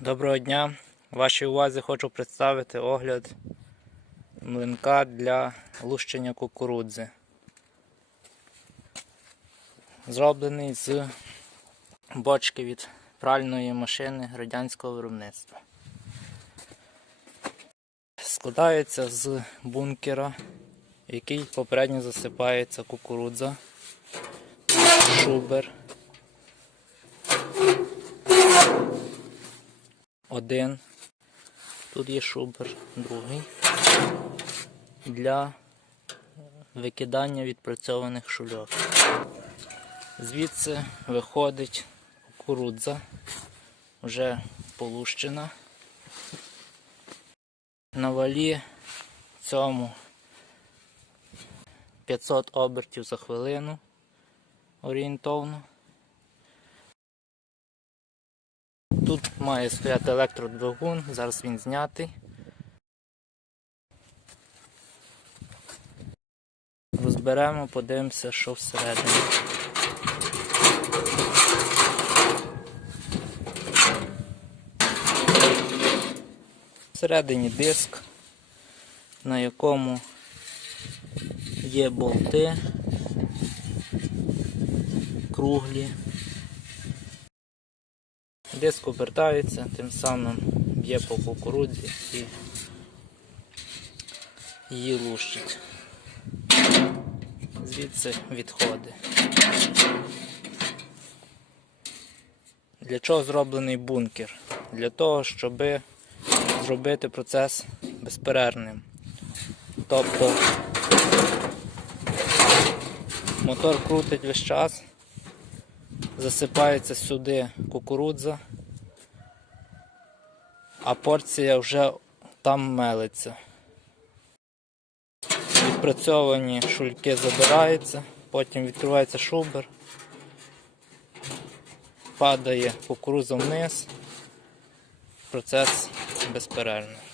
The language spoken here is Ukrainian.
Доброго дня. Вашій увазі хочу представити огляд млинка для лущення кукурудзи. Зроблений з бочки від пральної машини радянського виробництва. Складається з бункера, який попередньо засипається кукурудза, шубер. Один. Тут є шубер, другий. Для викидання відпрацьованих шульок. Звідси виходить кукурудза, вже полущена. На валі цьому 500 обертів за хвилину орієнтовно. Тут має стояти електродвигун, зараз він знятий. Розберемо, подивимося, що всередині. Всередині диск, на якому є болти круглі. Диск обертається, тим самим б'є по кукурудзі і її лущить. Звідси відходи. Для чого зроблений бункер? Для того, щоб зробити процес безперервним. Тобто мотор крутить весь час, засипається сюди кукурудза, а порція вже там мелиться. Відпрацьовані шульки забираються, потім відкривається шубер, падає кукурудза вниз, процес безперервний.